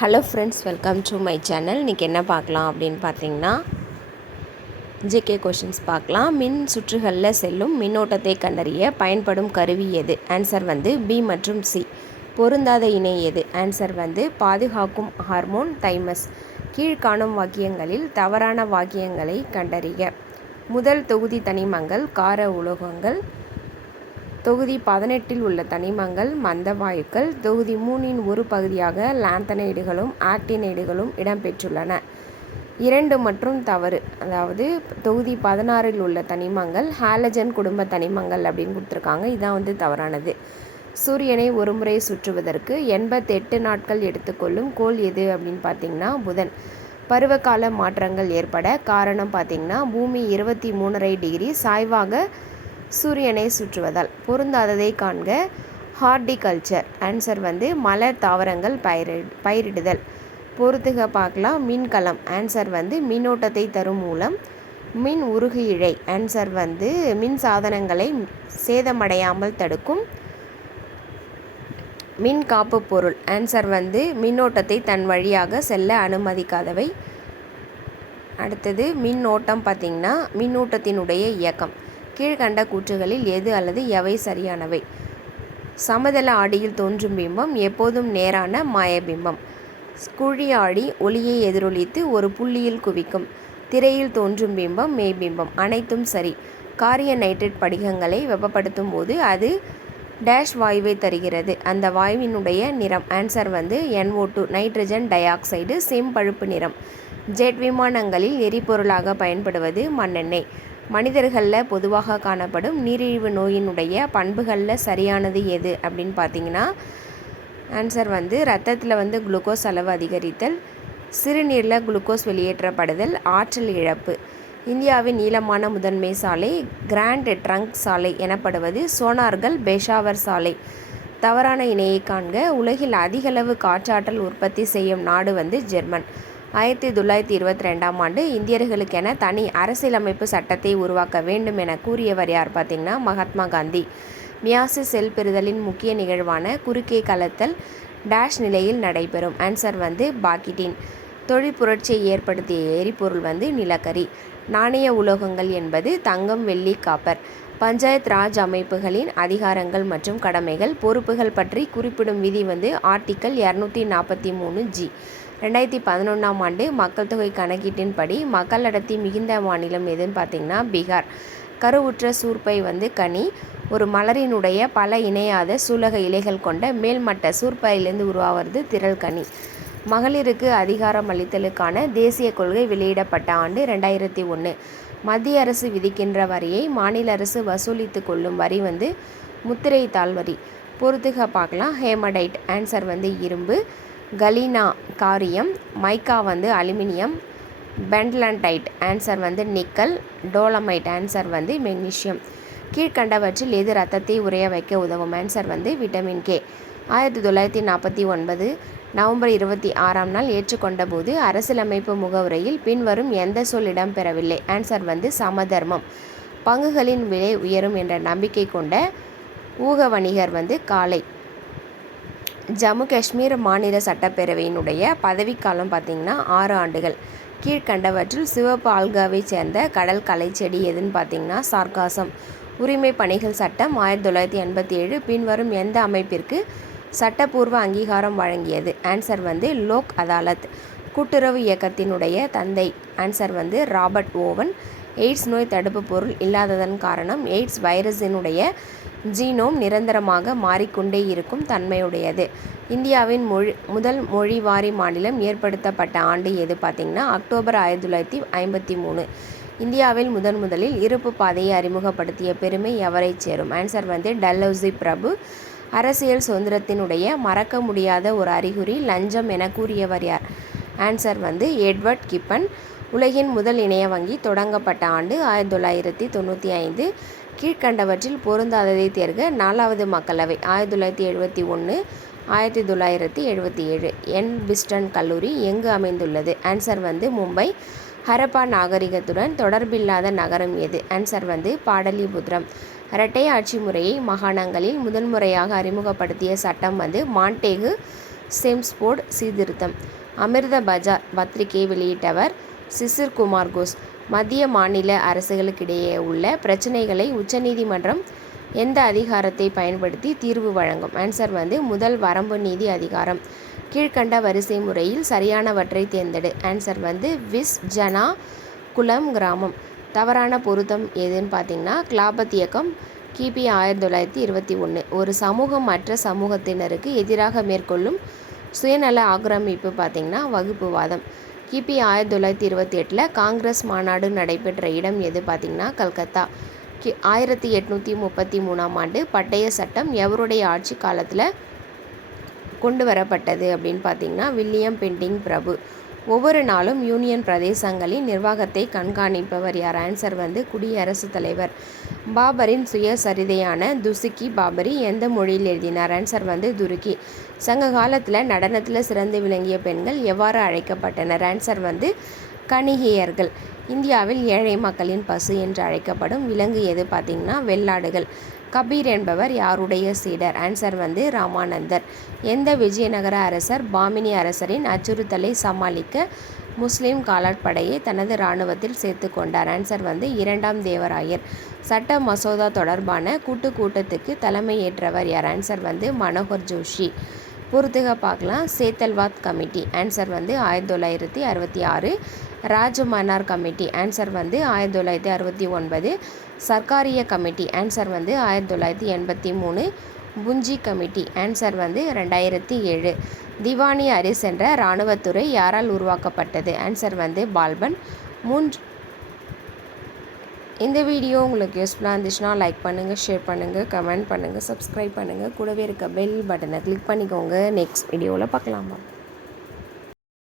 Hello friends welcome to my channel இன்றைக்கி என்ன பார்க்கலாம் அப்படின்னு பார்த்தீங்கன்னா ஜிகே கொஷின்ஸ் பார்க்கலாம். மின் சுற்றுகளில் செல்லும் மின்னோட்டத்தை கண்டறிய பயன்படும் கருவி எது? ஆன்சர் வந்து பி மற்றும் சி பொருந்தாத இணை எது? ஆன்சர் வந்து பாதுகாக்கும் ஹார்மோன் தைமஸ் கீழ்காணும் வாக்கியங்களில் தவறான வாக்கியங்களை கண்டறிக. முதல் தொகுதி தனிமங்கள் கார உலோகங்கள். தொகுதி பதினெட்டில் உள்ள தனிமங்கள் மந்த வாயுக்கள் தொகுதி மூணின் ஒரு பகுதியாக லாந்தனைடுகளும் ஆக்டினைடுகளும் இடம்பெற்றுள்ளன. இரண்டு மற்றும் தவறு அதாவது தொகுதி பதினாறில் உள்ள தனிமங்கள் ஹாலஜன் குடும்ப தனிமங்கள் அப்படின்னு கொடுத்துருக்காங்க. இதுதான் வந்து தவறானது. சூரியனை ஒருமுறை சுற்றுவதற்கு எண்பத்தெட்டு நாட்கள் எடுத்துக்கொள்ளும் கோள் எது அப்படின்னு பார்த்தீங்கன்னா புதன். பருவகால மாற்றங்கள் ஏற்பட காரணம் பார்த்திங்கன்னா பூமி இருபத்தி மூணரை டிகிரி சாய்வாக சூரியனை சுற்றுவதால் பொருந்தாததை காண்க. ஹார்டிகல்ச்சர். ஆன்சர் வந்து மலர் தாவரங்கள் பயிரி பயிரிடுதல். பொறுத்துக பார்க்கலாம். மின்கலம். ஆன்சர் வந்து மின்னோட்டத்தை தரும் மூலம். மின் உருகு இழை. ஆன்சர் வந்து மின் சாதனங்களை சேதமடையாமல் தடுக்கும். மின் காப்பு பொருள். ஆன்சர் வந்து மின்னோட்டத்தை தன் வழியாக செல்ல அனுமதிக்காதவை. அடுத்தது மின்னோட்டம் பார்த்திங்கன்னா மின்னூட்டத்தினுடைய இயக்கம். கீழ்கண்ட கூற்றுகளில் எது அல்லது எவை சரியானவை? சமதள ஆடியில் தோன்றும் பிம்பம் எப்போதும் நேரான மாயபிம்பம். குழி ஆடி ஒளியை எதிரொலித்து ஒரு புள்ளியில் குவிக்கும். திரையில் தோன்றும் பிம்பம் மெய்பிம்பம் அனைத்தும் சரி. காரிய நைட்ரேட் படிகங்களை வெப்பப்படுத்தும் போது அது டேஷ் வாயுவை தருகிறது. அந்த வாயுவினுடைய நிறம் ஆன்சர் வந்து NO two nitrogen dioxide செம்பழுப்பு நிறம். ஜெட் விமானங்களில் எரிபொருளாக பயன்படுவது மண்ணெண்ணெய். மனிதர்களில் பொதுவாக காணப்படும் நீரிழிவு நோயினுடைய பண்புகளில் சரியானது எது அப்படின்னு பார்த்தீங்கன்னா ஆன்சர் வந்து ரத்தத்தில் வந்து குளுக்கோஸ் அளவு அதிகரித்தல் சிறுநீரில் குளுக்கோஸ் வெளியேற்றப்படுதல் ஆற்றல் இழப்பு. இந்தியாவின் நீளமான முதன்மை சாலை கிராண்ட் ட்ரங்க் சாலை எனப்படுவது சோனார்கள் பேஷாவர் சாலை. தவறான இணையை காண்க உலகில் அதிகளவு காற்றாற்றல் உற்பத்தி செய்யும் நாடு வந்து ஜெர்மன். ஆயிரத்தி தொள்ளாயிரத்தி இருபத்தி ரெண்டாம் ஆண்டு இந்தியர்களுக்கென தனி அரசியலமைப்பு சட்டத்தை உருவாக்க வேண்டும் என கூறியவர் யார் பார்த்திங்கன்னா மகாத்மா காந்தி. மியாசி செல் பெறுதலின் முக்கிய நிகழ்வான குறுக்கே கலத்தல் டேஷ் நிலையில் நடைபெறும். ஆன்சர் வந்து பாக்கிட்டின். தொழில் புரட்சியை ஏற்படுத்திய எரிபொருள் வந்து நிலக்கரி. நாணய உலோகங்கள் என்பது தங்கம் வெள்ளி காப்பர். பஞ்சாயத் ராஜ் அமைப்புகளின் அதிகாரங்கள் மற்றும் கடமைகள் பொறுப்புகள் பற்றி குறிப்பிடும் விதி வந்து ஆர்டிக்கல் இரநூத்தி நாற்பத்தி மூணு ஜி. ரெண்டாயிரத்தி பதினொன்றாம் ஆண்டு மக்கள் தொகை கணக்கீட்டின்படி மக்கள் அடர்த்தி மிகுந்த மாநிலம் எதுன்னு பார்த்தீங்கன்னா பீகார். கருவுற்ற சூர்பை வந்து கனி. ஒரு மலரினுடைய பல இணையாத சூலக இலைகள் கொண்ட மேல்மட்ட சூர்பையிலிருந்து உருவாவது திரள் கனி. மகளிருக்கு அதிகாரம் அளித்தலுக்கான தேசிய கொள்கை வெளியிடப்பட்ட ஆண்டு ரெண்டாயிரத்தி ஒன்று மத்திய அரசு விதிக்கின்ற வரியை மாநில அரசு வசூலித்து கொள்ளும் வரி வந்து முத்திரை தாழ்வரி பொறுத்துக பார்க்கலாம். ஹேமடைட் ஆன்சர் வந்து இரும்பு. கலீனா காரியம் மைக்கா வந்து அலுமினியம் பென்ட்லண்டைட் ஆன்சர் வந்து நிக்கல் டோலமைட் ஆன்சர் வந்து மெக்னீஷியம் கீழ்கண்டவற்றில் எது ரத்தத்தை உறைய வைக்க உதவும்? ஆன்சர் வந்து விட்டமின் கே. ஆயிரத்தி தொள்ளாயிரத்தி நாற்பத்தி ஒன்பது நவம்பர் இருபத்தி ஆறாம் நாள் ஏற்றுக்கொண்ட போது அரசியலமைப்பு முகவுரையில் பின்வரும் எந்த சொல் இடம்பெறவில்லை? ஆன்சர் வந்து சமதர்மம். பங்குகளின் விலை உயரும் என்ற நம்பிக்கை கொண்ட ஊக வணிகர் வந்து காலை. ஜம்மு காஷ்மீர் மாநில சட்டப்பேரவையினுடைய பதவிக்காலம் பார்த்திங்கன்னா ஆறு ஆண்டுகள். கீழ்கண்டவற்றில் சிவப்பு ஆல்காவை சேர்ந்த கடல் கலைச்செடி செடி எதுன்னு பார்த்தீங்கன்னா சார்காசம் உரிமை பணிகள் சட்டம் ஆயிரத்தி தொள்ளாயிரத்தி எண்பத்தி ஏழு பின்வரும் எந்த அமைப்பிற்கு சட்டப்பூர்வ அங்கீகாரம் வழங்கியது? ஆன்சர் வந்து லோக் அதாலத். கூட்டுறவு இயக்கத்தினுடைய தந்தை. ஆன்சர் வந்து ராபர்ட் ஓவன். எய்ட்ஸ் நோய் தடுப்பு பொருள் இல்லாததன் காரணம் எய்ட்ஸ் வைரஸினுடைய ஜீனோம் நிரந்தரமாக மாறிக்கொண்டே இருக்கும் தன்மையுடையது. இந்தியாவின் மொழி முதல் மொழிவாரி மாநிலம் ஏற்படுத்தப்பட்ட ஆண்டு எது பார்த்திங்கன்னா அக்டோபர் ஆயிரத்தி தொள்ளாயிரத்தி ஐம்பத்தி மூணு. இந்தியாவில் முதன் முதலில் இருப்பு பாதையை அறிமுகப்படுத்திய பெருமை எவரை சேரும்? ஆன்சர் வந்து டல்லௌசி பிரபு. அரசியல் சுதந்திரத்தினுடைய மறக்க முடியாத ஒரு அறிகுறி லஞ்சம் என கூறியவர் யார்? ஆன்சர் வந்து எட்வர்ட் கிப்பன். உலகின் முதல் இணைய வங்கி தொடங்கப்பட்ட ஆண்டு ஆயிரத்தி தொள்ளாயிரத்தி தொண்ணூற்றி ஐந்து. கீழ்கண்டவற்றில் பொருந்தாததை தேர்க நாலாவது மக்களவை ஆயிரத்தி தொள்ளாயிரத்தி எழுபத்தி ஒன்று ஆயிரத்தி தொள்ளாயிரத்தி எழுபத்தி ஏழு. என். பிஸ்டன் கல்லூரி எங்கு அமைந்துள்ளது? ஆன்சர் வந்து மும்பை. ஹரப்பா நாகரிகத்துடன் தொடர்பில்லாத நகரம் எது? ஆன்சர் வந்து பாடலிபுத்திரம் இரட்டை ஆட்சி முறையை மாகாணங்களில் முதன்முறையாக அறிமுகப்படுத்திய சட்டம் வந்து மாண்டேகு செம்ஸ்போர்ட் சீர்திருத்தம். அமிர்த பஜார் பத்திரிகை வெளியிட்டவர் சிசிர் குமார் கோஸ் மத்திய மாநில அரசுகளுக்கிடையே உள்ள பிரச்சனைகளை உச்சநீதிமன்றம் எந்த அதிகாரத்தை பயன்படுத்தி தீர்வு வழங்கும்? ஆன்சர் வந்து முதல் வரம்பு நீதி அதிகாரம். கீழ்கண்ட வரிசை முறையில் சரியானவற்றை தேர்ந்தெடு. ஆன்சர் வந்து விஸ் ஜனா குளம் கிராமம். தவறான பொருத்தம் எதுன்னு பார்த்தீங்கன்னா கிளாபத் இயக்கம் கிபி ஆயிரத்தி தொள்ளாயிரத்தி இருபத்தி ஒன்று ஒரு சமூகம் மற்ற சமூகத்தினருக்கு எதிராக மேற்கொள்ளும் சுயநல ஆக்கிரமிப்பு பார்த்திங்கன்னா வகுப்புவாதம் கிபி ஆயிரத்தி தொள்ளாயிரத்தி இருபத்தி எட்டில் காங்கிரஸ் மாநாடு நடைபெற்ற இடம் எது பார்த்திங்கன்னா கல்கத்தா. கி ஆயிரத்தி எட்நூற்றி முப்பத்தி மூணாம் ஆண்டு பட்டய சட்டம் எவருடைய ஆட்சி காலத்தில் கொண்டு வரப்பட்டது அப்படின்னு பார்த்திங்கன்னா வில்லியம் பெண்டிங் பிரபு. ஒவ்வொரு நாளும் யூனியன் பிரதேசங்களின் நிர்வாகத்தை கண்காணிப்பவர் யார்? ஆன்சர் வந்து குடியரசுத் தலைவர். பாபரின் சுயசரிதையான துசுக்கி பாபரி எந்த மொழியில் எழுதினார்? ஆன்சர் வந்து துருக்கி. சங்க காலத்தில் நடனத்தில் சிறந்து விளங்கிய பெண்கள் எவ்வாறு அழைக்கப்பட்டனர்? ஆன்சர் வந்து கணிகையர்கள். இந்தியாவில் ஏழை மக்களின் பசு என்று அழைக்கப்படும் விலங்கு எது பார்த்திங்கன்னா வெள்ளாடுகள். கபீர் என்பவர் யாருடைய சீடர்? ஆன்சர் வந்து ராமானந்தர். எந்த விஜயநகர அரசர் பாமினி அரசரின் அச்சுறுத்தலை சமாளிக்க முஸ்லீம் காலாட்படையை தனது இராணுவத்தில் சேர்த்து கொண்டார்? ஆன்சர் வந்து இரண்டாம் தேவராயர். சட்ட மசோதா தொடர்பான கூட்டு கூட்டத்துக்கு தலைமையேற்றவர் யார்? ஆன்சர் வந்து மனோகர் ஜோஷி. பொறுத்துக பார்க்கலாம். சேத்தல்வாத் கமிட்டி. ஆன்சர் வந்து ஆயிரத்தி தொள்ளாயிரத்தி அறுபத்தி ஆறு. ராஜமன்னார் கமிட்டி. ஆன்சர் வந்து ஆயிரத்தி தொள்ளாயிரத்தி அறுபத்தி ஒன்பது. சர்க்காரிய கமிட்டி. ஆன்சர் வந்து ஆயிரத்தி தொள்ளாயிரத்தி எண்பத்தி மூணு. புஞ்சி கமிட்டி. ஆன்சர் வந்து ரெண்டாயிரத்தி ஏழு. திவானி அரிஸ் என்ற இராணுவத்துறை யாரால் உருவாக்கப்பட்டது? ஆன்சர் வந்து பால்பன். மூன்று இந்த வீடியோ உங்களுக்கு யூஸ்ஃபுல்லாக இருந்துச்சுன்னா லைக் பண்ணுங்கள் ஷேர் பண்ணுங்கள் கமெண்ட் பண்ணுங்கள் சப்ஸ்கிரைப் பண்ணுங்கள் கூடவே இருக்க பெல் பட்டனை கிளிக் பண்ணிக்கோங்க. நெக்ஸ்ட் வீடியோவில் பார்க்கலாமா?